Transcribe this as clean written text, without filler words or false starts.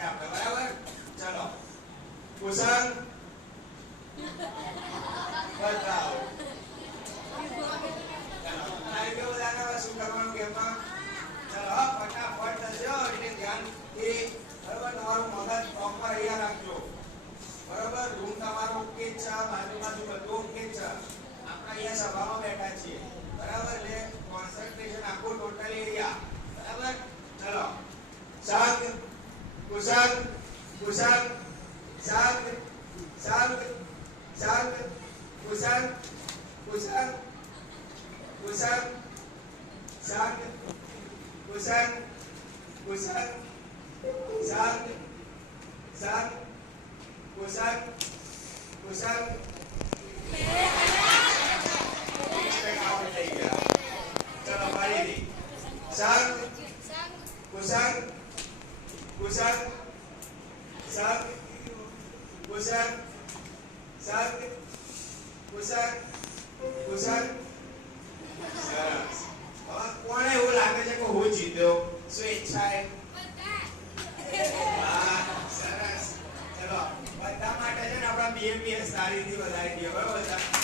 છે આપણે બરાબર ચલો કુશન બતાવો ચલો કે બધાને શું કરવાનું ગેમમાં ચલો ફટાફટ થજો એટલે ધ્યાનથી બરાબર તમારું મગજ પ્રોપર અહીંયા રાખજો બરાબર રૂમ તમારો ઓકે છે બાજુ બધું ઓકે છે આપણે અહીંયા સભામાં બેઠા છીએ બરાબર એટલે કોન્સન્ટ્રેશન આખું ટોટલ એરિયા બરાબર ચલો શાંત કુશન કુશન શાંત શાંત શાંત કુશન કુશન કુશન શાંત કુશન કુશન શાંત શાંત કુશન કુશન ચલો ફરીથી શાંત કુશન કુશન શાંત કુશન શાંત કુશન કુશન સરસ હવે કોને એવું લાગે છે કે હું જીત્યો સ્વેચ્છાએ હા સરસ ચલો બધા માટે છે ને આપણા બીએમપીએસ સારી રીતે વધારી દઈએ બરાબર બધા